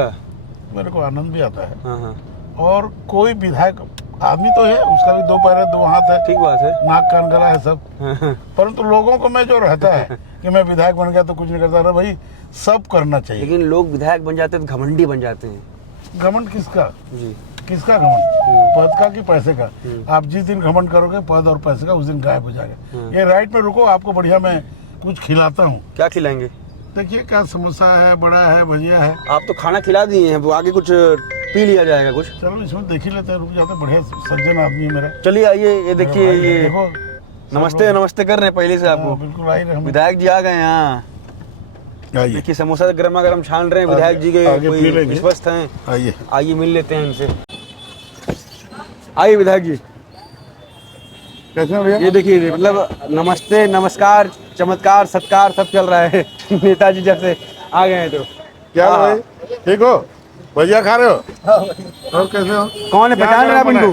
मेरे को आनंद भी आता है। हाँ हाँ, और कोई विधायक आदमी तो है, उसका भी 2 पैर है, 2 हाथ है, ठीक बात है। नाक कान गला है सब। हाँ हाँ, परंतु लोगों को मैं जो रहता है कि मैं विधायक बन गया तो कुछ नहीं करता, अरे भाई सब करना चाहिए। लेकिन लोग विधायक बन जाते हैं तो घमंडी बन जाते हैं। घमंड किसका? जी। किसका घमंड? पद का कि पैसे का? आप जिस दिन घमंड करोगे पद और पैसे का, उस दिन गायब हो जाएगा। ये राइट में रुको, आपको बढ़िया मैं कुछ खिलाता हूँ। क्या खिलाएंगे? देखिए क्या, समोसा है, बड़ा है, भजिया है। आप तो खाना खिला दिए हैं, वो आगे कुछ पी लिया जाएगा कुछ। चलो इसमें देख ही लेते हैं, रुक जाते हैं। बढ़िया सज्जन आदमी है मेरा। चलिए आइए, ये देखिए, ये देखो, नमस्ते नमस्ते कर रहे हैं पहले से आपको। बिल्कुल आई रहे हम। विधायक जी आ गए यहाँ। आइए देखिए समोसा गर्मा गर्म छान रहे हैं विधायक जी के, आगे पी कोई लेंगे। विश्वस्त हैं। आइए। आइए मिल लेते हैं इनसे। आइए विधायक जी। कैसे हैं भैया? ये देखिए, मतलब नमस्ते नमस्कार चमत्कार सत्कार सब चल रहा है। नेताजी जब से आ गए हैं तो। क्या हाँ। भाई, ठीक हो? भजिया खा रहे हो? और कैसे हो? कौन है, पहचान रहे हैं आप इनको?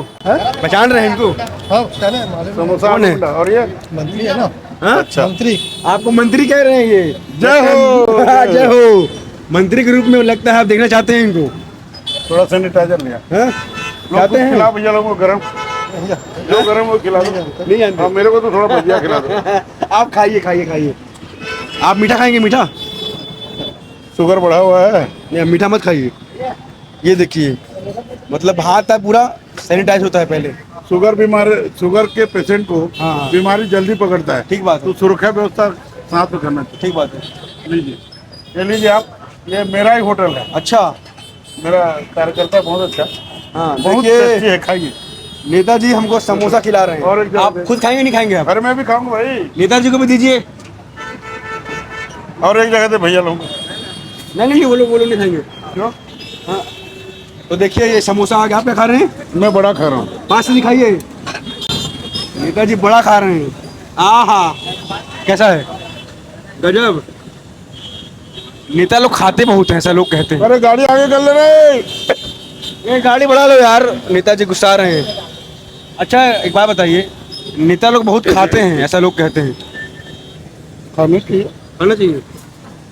पहचान रहे हैं इनको? समोसा कौन है? और ये मंत्री है ना, हाँ? अच्छा, मंत्री। आपको मंत्री कह रहे हैं ये? जय हो। जय हो। मंत्री के रूप में लगता है आप देखना चाहते हैं इनको? थोड़ा सैनिटाइजर लिया। हाँ? लोग चाहते कुछ हैं? खिला भैया लोगों को गरम, जो गरम वो खिला दो। नहीं जानते? हाँ, मेरे को तो थोड़ा भजिया खिला दो। आप खाइए खाइए खाइए। आप मीठा खाएंगे? मीठा? शुगर बढ़ा हुआ है। नहीं, मीठा मत खाइए। ये देखिए, मतलब हाथ है पूरा सैनिटाइज होता है पहले। शुगर के पेशेंट को हाँ। बीमारी जल्दी पकड़ता है। ठीक बात है। तो सुरक्षा व्यवस्था साथ में करना चाहिए। ठीक बात है। लीजिए, ये लीजिए आप, ये मेरा ही होटल है। अच्छा। मेरा कार्यकर्ता बहुत अच्छा, हाँ बहुत देखिए, टेस्टी है, खाइए। नेताजी हमको समोसा खिला रहे और एक हैं। जगह आप पे- खुद खाएंगे नहीं खाएंगे आप? अरे मैं भी खाऊंगा भाई। नेताजी को भी दीजिए। और एक जगह से भैया लोग। नहीं नहीं, वो लोग नहीं खाएंगे। क्यों? हाँ, तो देखिए ये समोसा आ गया। आप क्या खा रहे हैं? मैं बड़ा खा रहा हूँ। पास से दिखाइए। नेताजी बड़ा खा रहे हैं। आहा, कैसा है? गजब। नेता लोग खाते बहुत हैं, ऐसा लोग कहते हैं। अरे गाड़ी आगे कर ले रे। ये गाड़ी बढ़ा लो यार, नेताजी गुस्सा रहे हैं। अच्छा एक बात बताइए, नेता लोग बहुत खाते हैं ऐसा लोग कहते हैं। खाने की खाना चाहिए,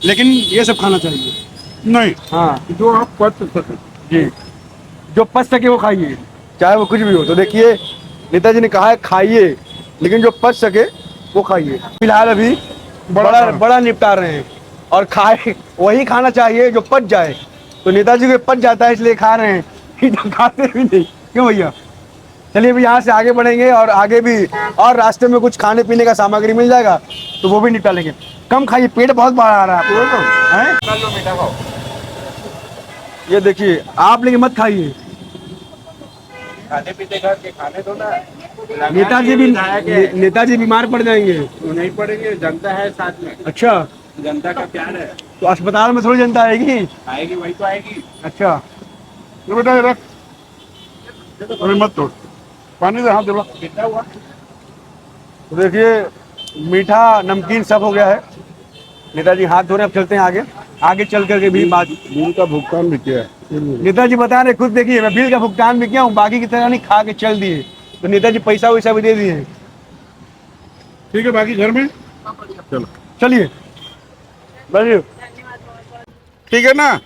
लेकिन ये सब खाना चाहिए नहीं, हाँ जो आप पच सके। जी, जो पच सके वो खाइए, चाहे वो कुछ भी हो। तो देखिए नेताजी ने कहा है खाइए, लेकिन जो पच सके वो खाइए। फिलहाल अभी बड़ा निपटा रहे हैं और खाए वही खाना चाहिए जो पच जाए। तो नेताजी को पच जाता है इसलिए खा रहे हैं, तो खाते भी नहीं। क्यों भैया? चलिए अभी यहाँ से आगे बढ़ेंगे और आगे भी और रास्ते में कुछ खाने पीने का सामग्री मिल जाएगा तो वो भी निपटा लेंगे। कम खाइए, पेट बहुत बड़ा आ रहा है आपको, हैं? ये देखिए आप, लेकिन मत खाइए। खाने पीते करके खाने दो ना। नेताजी बीमार पड़ जाएंगे। नहीं पड़ेंगे, जनता है साथ में। अच्छा, जनता का प्यार है, तो अस्पताल में थोड़ी जनता आएगी। आएगी वही तो आएगी। अच्छा, ये बेटा ये रख, अरे मत तोड़, पानी दे, हाथ दिला। कितना हुआ? तो देखिए मीठा नमकीन सब हो गया है। नेताजी हाथ धो रहे हैं, अब चलते हैं आगे। आगे चल करके भी बात। बिल का भुगतान भी किया है। नेताजी बता रहे खुद, देखिए मैं बिल का भुगतान भी किया हूँ, बाकी की तरह नहीं खा के चल दिए। तो नेताजी पैसा वैसा भी दे दिए। ठीक है, बाकी घर में चलो। चलिए बैठिए। ठीक है ना?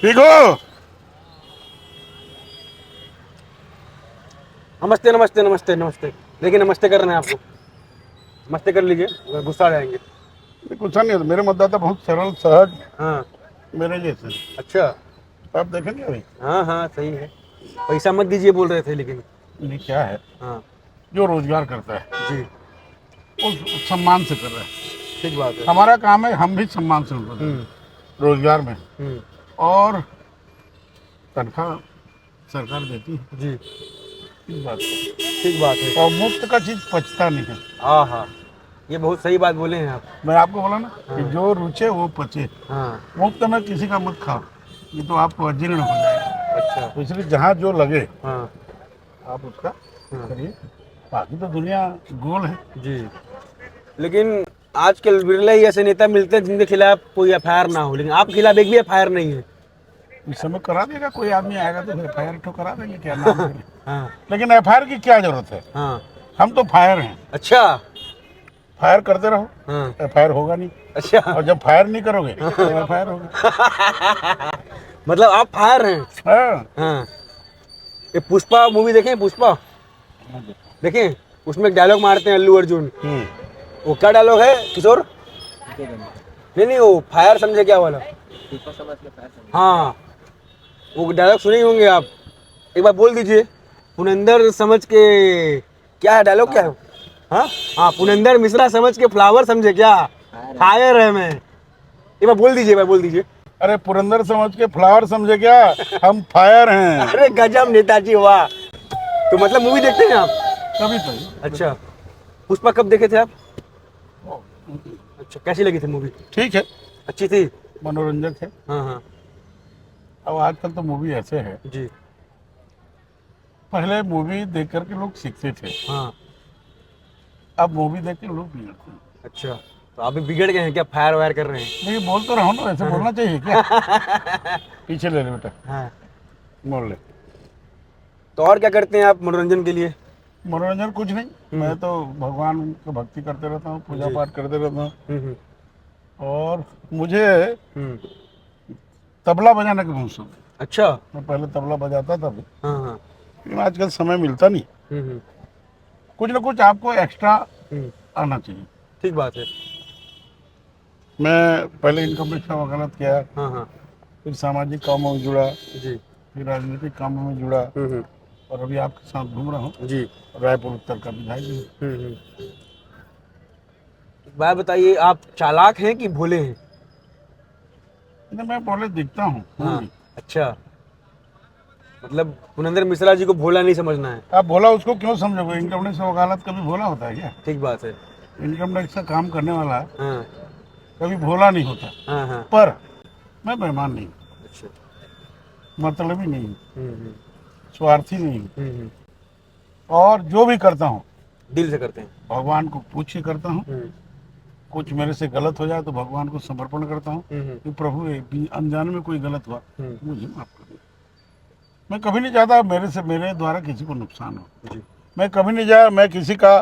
ठीक हो? नमस्ते नमस्ते नमस्ते नमस्ते। देखिए नमस्ते कर रहे हैं आपको, नमस्ते कर लीजिए, अगर गुस्सा आ जाएंगे। कुछ नहीं होता, मेरे मतदाता बहुत सरल सहज हाँ मेरे जैसे। अच्छा, आप देखेंगे अभी हाँ हाँ सही है। पैसा मत दीजिए बोल रहे थे, लेकिन ये क्या है, हाँ जो रोजगार करता है जी, उस सम्मान से कर रहा है। ठीक बात है। हमारा काम है, हम भी सम्मान से उनको दें, रोजगार में। और तनख्वाह सरकार देती है, जी इस बात को। ठीक बात है। और मुफ्त का चीज पचता नहीं है। हाँ हाँ, ये बहुत सही बात बोले हैं आप। मैं आपको बोला ना कि जो रुचे वो पचे। हाँ मुफ्त में किसी का मत खाओ, ये तो आपको अजीर्ण हो जाएगा। अच्छा, तो इसलिए जहाँ जो लगे हाँ आप उसका हाँ करिए। बाकी तो दुनिया गोल है। जी, लेकिन आजकल बिरला ही ऐसे नेता मिलते हैं जिनके खिलाफ कोई एफआईआर ना हो, लेकिन आपके खिलाफ एक भी एफआईआर नहीं है। इस समय करा देगा, कोई आदमी आएगा तो FIR तो करा देंगे, क्या नाम है। हाँ लेकिन FIR की क्या जरूरत है, हाँ। हम तो फायर हैं, अच्छा। फायर करते रहो, हाँ FIR होगा नहीं। अच्छा। और जब फायर नहीं करोगे तो FIR होगा। मतलब आप फायर हैं। हाँ। हाँ। ये पुष्पा मूवी देखें, पुष्पा देखें, उसमें एक डायलॉग मारते हैं अल्लू अर्जुन, वो क्या डायलॉग है किशोर? नहीं वो फायर समझे क्या वाला? हाँ वो डायलॉग सुने ही होंगे आप, एक बार बोल दीजिए। पुनंदर समझ के, क्या है डायलॉग, क्या है? हाँ हाँ, पुनंदर मिश्रा समझ के फ्लावर समझे क्या, फायर है मैं। एक बार बोल दीजिए, बोल दीजिए। अरे पुरंदर समझ के फ्लावर समझे क्या, हम फायर हैं। अरे गजब नेताजी, वाह। तो मतलब मूवी देखते हैं आप? कभी तो। अच्छा, पुष्पा कब देखे थे आप? अच्छा, कैसी लगी थी मूवी? ठीक है, अच्छी थी, मनोरंजक है। हाँ हाँ अब आजकल तो मूवी ऐसे है, जी, पहले मूवी देख करके लोग सीखते थे, हाँ। अब मूवी देख के लोग बिगड़ते हैं। अच्छा, तो आप भी बिगड़ गए हैं क्या, फायर वायर कर रहे हैं? नहीं बोल तो रहा हूँ ना, ऐसे बोलना चाहिए क्या। पीछे ले ले बेटा, हाँ। बोल ले। तो और क्या करते हैं आप मनोरंजन के लिए? मनोरंजन कुछ नहीं, मैं तो भगवान की भक्ति करते रहता हूँ, पूजा जी। पाठ करते रहता हूँ। हम्म और मुझे हम्म। तबला बजाने का बहुत शौक है। अच्छा। मैं पहले तबला बजाता था भी, हाँ हाँ। लेकिन आजकल समय मिलता नहीं। हम्म। कुछ ना कुछ आपको एक्स्ट्रा हम्म, आना चाहिए। ठीक बात है। मैं पहले इनकम टैक्स का वकालत किया, हाँ हाँ फिर सामाजिक कामों में जुड़ा, जी। फिर राजनीतिक कामों में जुड़ा, हम्म, और अभी आपके साथ घूम रहा हूँ, जी। रायपुर उत्तर का विधायक हूँ। हम्म। बात बताइए, आप चालाक हैं कि भोले हैं? नहीं, मैं बोले दिखता हूँ। हाँ। अच्छा, मतलब पुनंदर मिश्रा जी को भोला नहीं समझना है। आप भोला उसको क्यों समझोगे, इनकम टैक्स का वकालत कभी भोला होता है क्या? ठीक बात है। इनकम टैक्स का काम करने वाला हाँ कभी भोला नहीं होता। हाँ हाँ। पर मैं मेहमान नहीं हूँ, अच्छा। मतलबी नहीं हूँ, हम्म। स्वार्थी नहीं हूँ, हम्म। और जो भी करता हूँ दिल से करते हैं। भगवान को पूछ के करता हूँ। हम्म कुछ मेरे से गलत हो जाए तो भगवान को समर्पण करता हूँ कि प्रभु अनजाने में कोई गलत हुआ तो मुझे माफ कर दो। मैं कभी नहीं चाहता मेरे द्वारा किसी को नुकसान हो। जी। मैं कभी नहीं चाहता मैं किसी का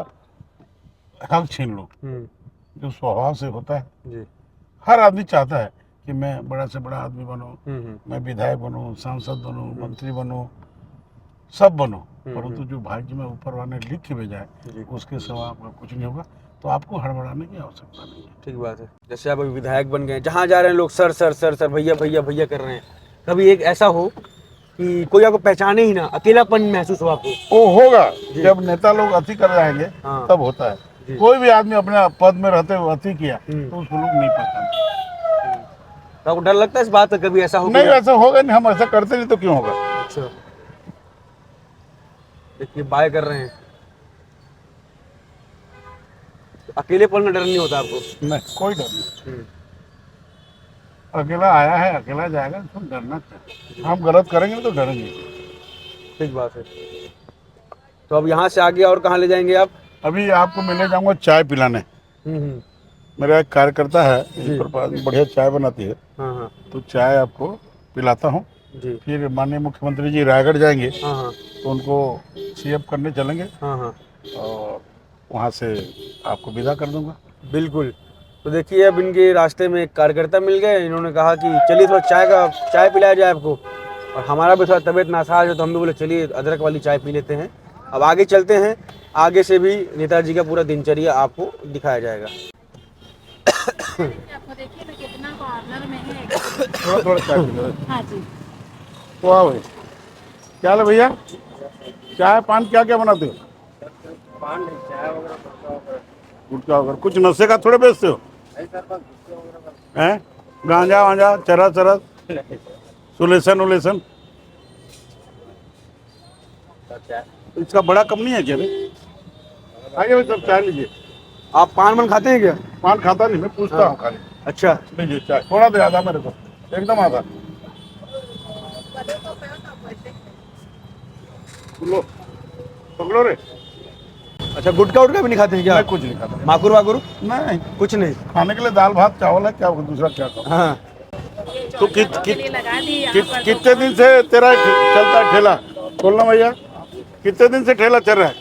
हक छीन लूँ, हम्म, जो स्वभाव से होता है। जी। हर आदमी चाहता है कि मैं बड़ा से बड़ा आदमी बनूं, हम्म, मैं विधायक बनूं, सांसद बनूं, मंत्री बनूं, सब बनूं, परंतु जो भाग्य में ऊपर वाले ने लिख के भेजा जी। है उसके सिवा आपका कुछ नहीं होगा। तो आपको हड़बड़ाने की आवश्यकता नहीं है। ठीक बात है। जैसे आप अभी विधायक बन गए, जहाँ जा रहे हैं लोग सर सर सर सर, भैया भैया भैया कर रहे हैं। कभी एक ऐसा हो कि कोई आपको पहचाने ही ना, अकेलापन महसूस हो आपको? वो होगा जब नेता लोग अति कर जाएंगे, हाँ। तब होता है। जी। कोई भी आदमी अपने पद में रहते हुए अति किया तो उसको लोग नहीं पहचानते। तो आपको डर लगता है इस बात का, कभी ऐसा हो? नहीं, ऐसा होगा नहीं, हम ऐसा करते नहीं तो क्यों होगा। अच्छा, देखिए बाय कर रहे हैं। तो अकेलेपन का डर नहीं होता आपको? नहीं, कोई डर नहीं। अकेला आया है, अकेला जाएगा, तो डरना चाहिए। हम गलत करेंगे तो डरेंगे। ठीक बात है। तो अब यहाँ से आगे और कहाँ ले जाएंगे आप? अभी आपको मैं ले जाऊंगा चाय पिलाने। हम्म। मेरा एक कार्यकर्ता है, इस पर बढ़िया चाय बनाती है, हाँ हाँ तो चाय आपको पिलाता हूँ। जी। फिर माननीय मुख्यमंत्री जी रायगढ़ जाएंगे, हाँ हाँ तो उनको सीएम करने चलेंगे, हाँ हाँ और वहाँ से आपको विदा कर दूंगा। बिल्कुल। तो देखिए, अब इनके रास्ते में एक कार्यकर्ता मिल गए, इन्होंने कहा कि चलिए थोड़ा चाय पिलाया जाए आपको, और हमारा भी थोड़ा तबीयत नासाज है, तो हम भी बोले चलिए अदरक वाली चाय पी लेते हैं। अब आगे चलते हैं, आगे से भी नेताजी का पूरा दिनचर्या आपको दिखाया जाएगा। आपको देखिए ना कितना कॉर्नर में है। थोड़ा थोड़ा चाय पी लो। हाँ जी। वाह भाई, क्या हाल है भैया? चाय पान क्या क्या बनाते हो? पान नहीं, चाय वगैरह गुटखा वगैरह कुछ नशे का थोड़े बेचते हो? हैं? गांजा वांजा, चरस चरस, सुलेसन उलेसन? इसका बड़ा कम नहीं है क्या? आइए भाई, सब चाय लीजिए। आप पान मन खाते हैं क्या? पान खाता नहीं, मैं पूछता हूँ खाली। अच्छा। लीजिए चाय, थोड़ा दे, आधा मेरे को, एकदम आधा। लो, पकड़ो रे। अच्छा, गुटखा उटका भी नहीं खाते हैं क्या? मैं कुछ नहीं खाता। माकुर वाकुर? नहीं, कुछ नहीं। खाने के लिए दाल भात चावल है, क्या दूसरा क्या खाऊं? हाँ। तो के लिए लगा दी यहाँ पर। कितने दिन से तेरा चलता है ठेला? बोलना भैया, कितने दिन से ठेला चल रहा है?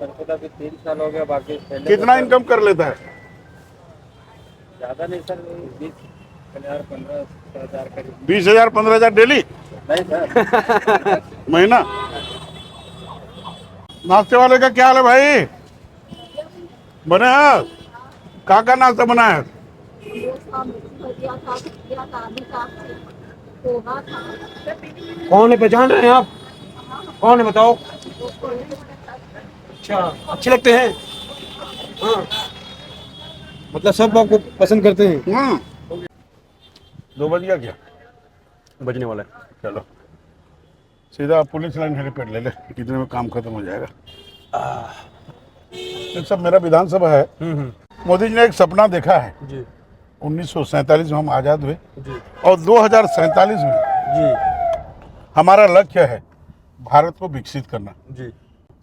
मेरे को तो अभी 3 साल हो गया, बाकी पहले कितना इनकम कर लेता है? ज्यादा नहीं सर, 20,000 15,000 करीब। 20,000 15,000 डेली नहीं सर, महीना? नाश्ते वाले का क्या हाल है भाई? बने है? का नाश्ता बना है? कौन है, पहचान रहे हैं आप? कौन है बताओ। अच्छा, अच्छे लगते हैं? हाँ, मतलब सब आपको पसंद करते हैं? 2 बज गया क्या? बजने वाला है। चलो सीधा पुलिस लाइन हेलीपैड ले ले, इतने में काम खत्म हो जाएगा। ये सब मेरा विधानसभा है। मोदी जी ने एक सपना देखा है। जी 1947 में हम आज़ाद हुए जी और 2047 में जी हमारा लक्ष्य है भारत को विकसित करना। जी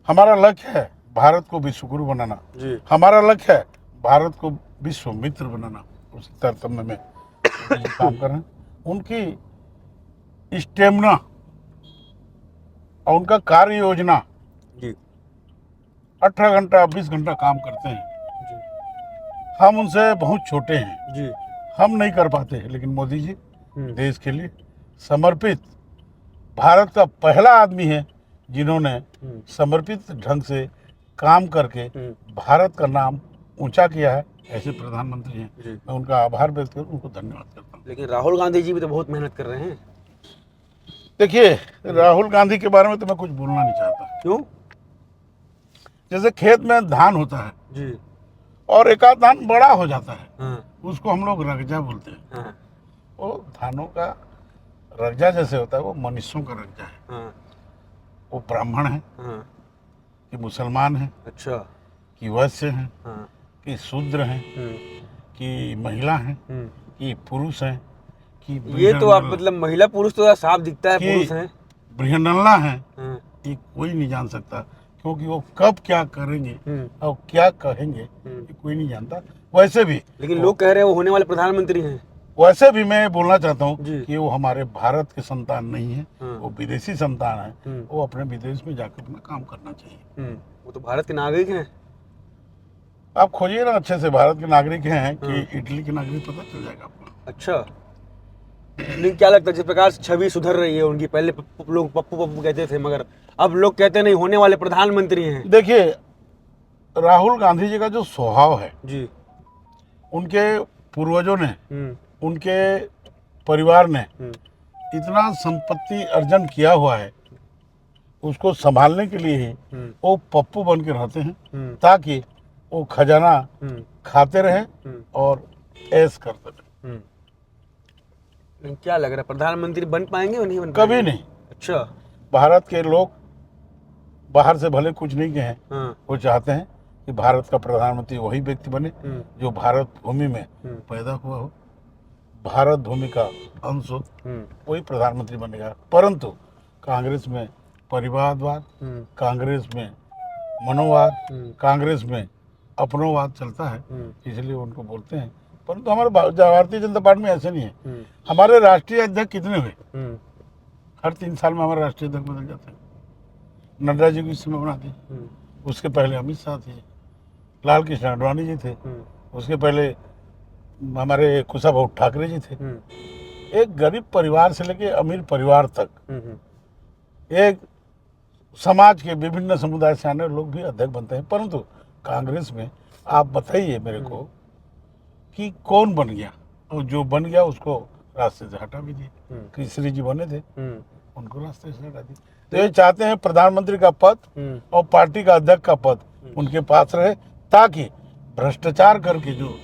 हमारा लक्ष्य है भारत को विश्व गुरु बनाना। जी हमारा लक्ष्य है भारत को विश्व मित्र बनाना। उसी तारतम्य में काम कर रहे हैं। उनकी स्टेमिना और उनका कार्य योजना, जी 18 घंटा 20 घंटा काम करते हैं। हम उनसे बहुत छोटे हैं, जी हम नहीं कर पाते हैं, लेकिन मोदी जी हम्म। देश के लिए समर्पित भारत का पहला आदमी है जिन्होंने समर्पित ढंग से काम करके भारत का नाम ऊंचा किया है। ऐसे प्रधानमंत्री हैं, जी। मैं उनका आभार व्यक्त कर उनको धन्यवाद करता हूँ। लेकिन राहुल गांधी जी भी तो बहुत मेहनत कर रहे हैं। देखिए, राहुल गांधी के बारे में तो मैं कुछ बोलना नहीं चाहता। क्यों? जैसे खेत में धान होता है जी और एक आध धान बड़ा हो जाता है, हाँ उसको हम लोग रगजा बोलते हैं। हाँ वो धानों का रगजा जैसे होता है, वो मनुष्यों का रगजा है। हाँ वो ब्राह्मण है हाँ। कि मुसलमान है अच्छा। कि वैश्य हैं हाँ। कि शूद्र हैं कि महिला हैं कि पुरुष हैं कि ये तो आप मतलब महिला पुरुष तो साफ दिखता है, कि पुरुष हैं। बृहन्नल्ला हैं, हाँ। ये कोई नहीं जान सकता, क्योंकि वो कब क्या करेंगे और क्या कहेंगे ये कोई नहीं जानता। वैसे भी लेकिन लोग कह रहे हैं वो होने वाले प्रधानमंत्री हैं। वैसे भी मैं बोलना चाहता हूँ जी। कि वो हमारे भारत के संतान नहीं है, हाँ। वो विदेशी संतान है। वो अपने विदेश में जाकर अपना काम करना चाहिए। वो तो भारत के नागरिक हैं। आप खोजिए ना अच्छे से, भारत के नागरिक हैं कि इटली के नागरिक, पता चल जाएगा आपको। अच्छा, लेकिन क्या लगता है जिस प्रकार से छवि सुधर रही है उनकी, पहले लोग पप्पू पप्पू कहते थे, मगर अब लोग कहते नहीं होने वाले प्रधानमंत्री हैं। देखिए, राहुल गांधी जी का जो स्वभाव है, जी उनके पूर्वजों ने, हम्म उनके परिवार ने इतना संपत्ति अर्जन किया हुआ है, उसको संभालने के लिए ही वो पप्पू बन के रहते हैं, ताकि वो खजाना खाते रहे और ऐश करते रहे। लेकिन क्या लग रहा है प्रधानमंत्री बन पाएंगे और नहीं बन कभी पाएंगे? नहीं। अच्छा। भारत के लोग बाहर से भले कुछ नहीं कहें, हाँ। वो चाहते हैं कि भारत का प्रधानमंत्री वही व्यक्ति बने जो भारत भूमि में पैदा हुआ हो, भारत भूमि का अंश हो, वही प्रधानमंत्री बनेगा। परंतु कांग्रेस में परिवारवाद, कांग्रेस में मनोवाद, कांग्रेस में अपनोवाद चलता है, इसलिए उनको बोलते हैं। परंतु हमारे भारतीय जनता पार्टी में ऐसे नहीं है। हमारे राष्ट्रीय अध्यक्ष कितने हुए? हर 3 साल में हमारे राष्ट्रीय अध्यक्ष बदल जाते हैं। नड्डा जी को इस समय बनाते हैं, उसके पहले अमित शाह थे, लाल कृष्ण आडवाणी जी थे, उसके पहले हमारे कुशाभाऊ ठाकरे जी थे। एक गरीब परिवार से लेके अमीर परिवार तक, एक समाज के विभिन्न समुदाय से आने लोग भी अध्यक्ष बनते हैं। परंतु कांग्रेस में आप बताइए मेरे को कि कौन बन गया, और जो बन गया उसको रास्ते से हटा भी दिए। केसरी जी बने थे, उनको रास्ते से हटा दिए। तो ये चाहते हैं प्रधानमंत्री का पद और पार्टी का अध्यक्ष का पद उनके पास रहे, ताकि भ्रष्टाचार करके जो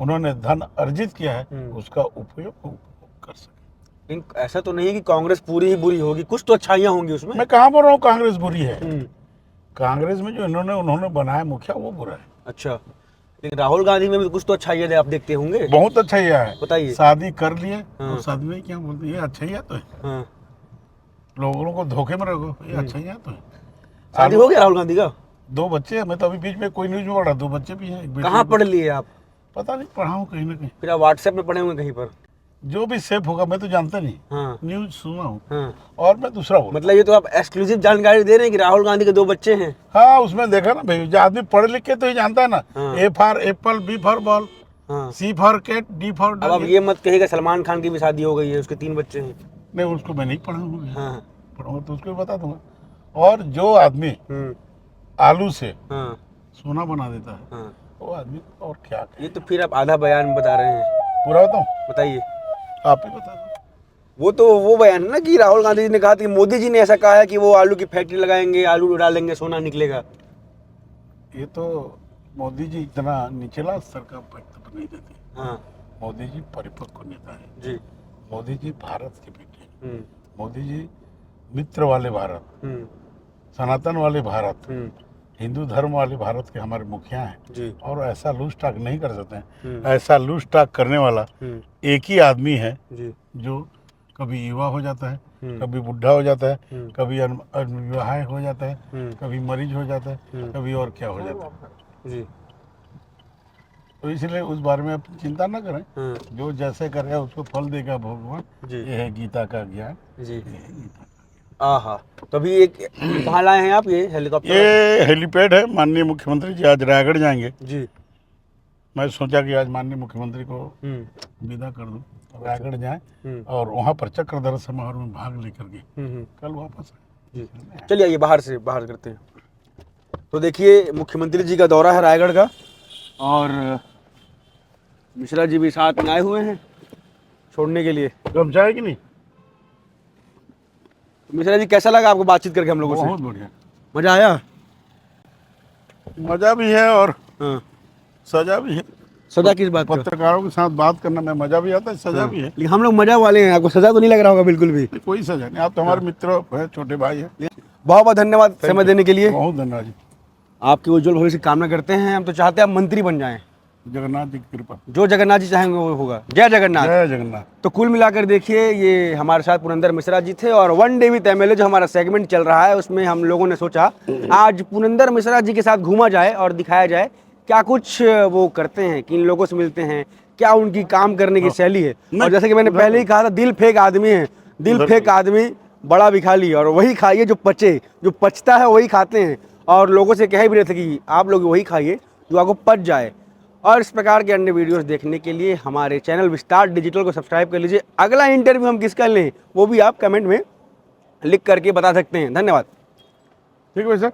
उन्होंने धन अर्जित किया है उसका उपयोग कर सके। लेकिन ऐसा तो नहीं कि कांग्रेस पूरी ही बुरी होगी, कुछ तो अच्छाइयाँ होंगी उसमें। मैं कहाँ बोल रहा हूँ कांग्रेस बुरी है। कांग्रेस में जो उन्होंने बनाया मुखिया, वो बुरा है। अच्छा, लेकिन राहुल गांधी में भी कुछ तो अच्छाइयाँ आप देखते होंगे। बहुत अच्छा ही है। बताइए। शादी कर लिए और शादी में क्या बोलते हैं, ये अच्छा ही तो है। हाँ। लोगों को धोखे में रखो, ये अच्छा ही तो है। शादी हो गया राहुल गांधी का? 2 बच्चे हैं। मैं तो अभी बीच में कोई न्यूज में पढ़ा, 2 बच्चे भी हैं। कहाँ पढ़ लिए आप? पता नहीं, पढ़ा हूँ कहीं ना कहीं। फिर आप व्हाट्सएप में पढ़े होंगे कहीं पर। जो भी सेफ होगा, मैं तो जानता नहीं, हाँ न्यूज सुना हूँ हाँ। और मैं दूसरा बोल। मतलब ये तो आप एक्सक्लूसिव जानकारी दे रहे हैं कि राहुल गांधी के 2 बच्चे हैं। हाँ, उसमें देखा ना भाई, जो आदमी पढ़े लिखे तो ही जानता है ना। हाँ। A for apple, B for ball, हाँ। C for cat, D for अब आप डॉग। ये मत कहिएगा सलमान खान की भी शादी हो गई है, उसके 3 बच्चे हैं। नहीं, उसको मैं नहीं पढ़ा हूँ, हाँ पढ़ूंगा तो उसको भी बता दूंगा। और जो आदमी आलू से हाँ सोना बना देता है, हाँ। वो आदमी और क्या कहे? ये तो फिर आप आधा बयान बता रहे हैं, पूरा बताऊँ? बताइए। आप ही बता दो। वो तो वो बयान है ना कि राहुल गांधी जी ने कहा था कि मोदी जी ने ऐसा कहा है कि वो आलू की फैक्ट्री लगाएंगे, आलू डालेंगे, सोना निकलेगा। ये तो मोदी जी इतना निचला स्तर का वक्तव्य नहीं देते। हाँ मोदी जी परिपक्व नेता है। जी। मोदी जी भारत के बेटे हैं। हम्म मोदी जी मित्र वाले भारत, हम्म सनातन वाले भारत, हम्म, हिंदू धर्म वाले भारत के हमारे मुखिया हैं। जी। और ऐसा लूज टाक नहीं कर सकते हैं। हम्म ऐसा लूज टाक करने वाला एक ही आदमी है, जी। जो कभी युवा हो जाता है, हम्म। कभी बुढ़ा हो जाता है, हम्म। कभी अनविवाह हो जाता है, हम्म। कभी मरीज हो जाता है, हम्म। कभी और क्या हो जाता है। जी। तो इसलिए उस बारे में आप चिंता न करें। हाँ जो जैसे करेगा उसको फल देगा भगवान। जी। ये है गीता का ज्ञान। जी। आहा, तो अभी एक कहाँ लाए हैं आप ये हेलीकॉप्टर? ये हेलीपैड है। माननीय मुख्यमंत्री जी आज रायगढ़ जाएंगे। जी। मैं सोचा कि आज माननीय मुख्यमंत्री को हम्म विदा कर दूं, रायगढ़ जाएं हम्म और वहां पर चक्रधर समारोह में भाग लेकर के हम्म। कल वापस आए। जी। चलिए आइए बाहर करते हैं। तो देखिए मुख्यमंत्री जी का दौरा है रायगढ़ का, और मिश्रा जी भी साथ में आए हुए हैं छोड़ने के लिए। गमछा है कि नहीं? मिश्रा जी कैसा लगा आपको बातचीत करके हम लोगों से? बहुत बढ़िया, मजा आया? मजा भी है और हाँ। सजा भी है। सजा किस बात का? पत्रकारों के साथ बात करने में मजा भी आता है, सजा भी है। लेकिन हम लोग मजा वाले हैं, आपको सजा तो नहीं लग रहा होगा बिल्कुल भी? कोई सजा नहीं। आप तो हमारे मित्र हैं, छोटे भाई हैं। बहुत बहुत धन्यवाद समय देने के लिए। बहुत धन्यवाद जी। आपकी उज्जवल भविष्य की कामना करते हैं। हम तो चाहते हैं आप मंत्री बन जाएं, जगन्नाथ जी की कृपा। जो जगन्नाथ जी चाहेंगे वो होगा। जय जगन्नाथ। जय जगन्नाथ। तो कुल मिलाकर देखिए, ये हमारे साथ पुरंदर मिश्रा जी थे, और वन डे विद एमएलए जो हमारा सेगमेंट चल रहा है उसमें हम लोगों ने सोचा आज पुरंदर मिश्रा जी के साथ घूमा जाए और दिखाया जाए क्या कुछ वो करते हैं, किन लोगों से मिलते हैं, क्या उनकी काम करने की शैली है। और जैसे कि मैंने पहले ही कहा था, दिल फेक आदमी है, दिल फेक आदमी बड़ा भी खा ली, और वही खाइए जो पचे, जो पचता है वही खाते हैं। और लोगों से कह भी रहे थे कि आप लोग वही खाइए जो आपको पच जाए। और इस प्रकार के अन्य वीडियोस देखने के लिए हमारे चैनल विस्तार डिजिटल को सब्सक्राइब कर लीजिए। अगला इंटरव्यू हम किसका लें वो भी आप कमेंट में लिख करके बता सकते हैं। धन्यवाद। ठीक है भाई साहब।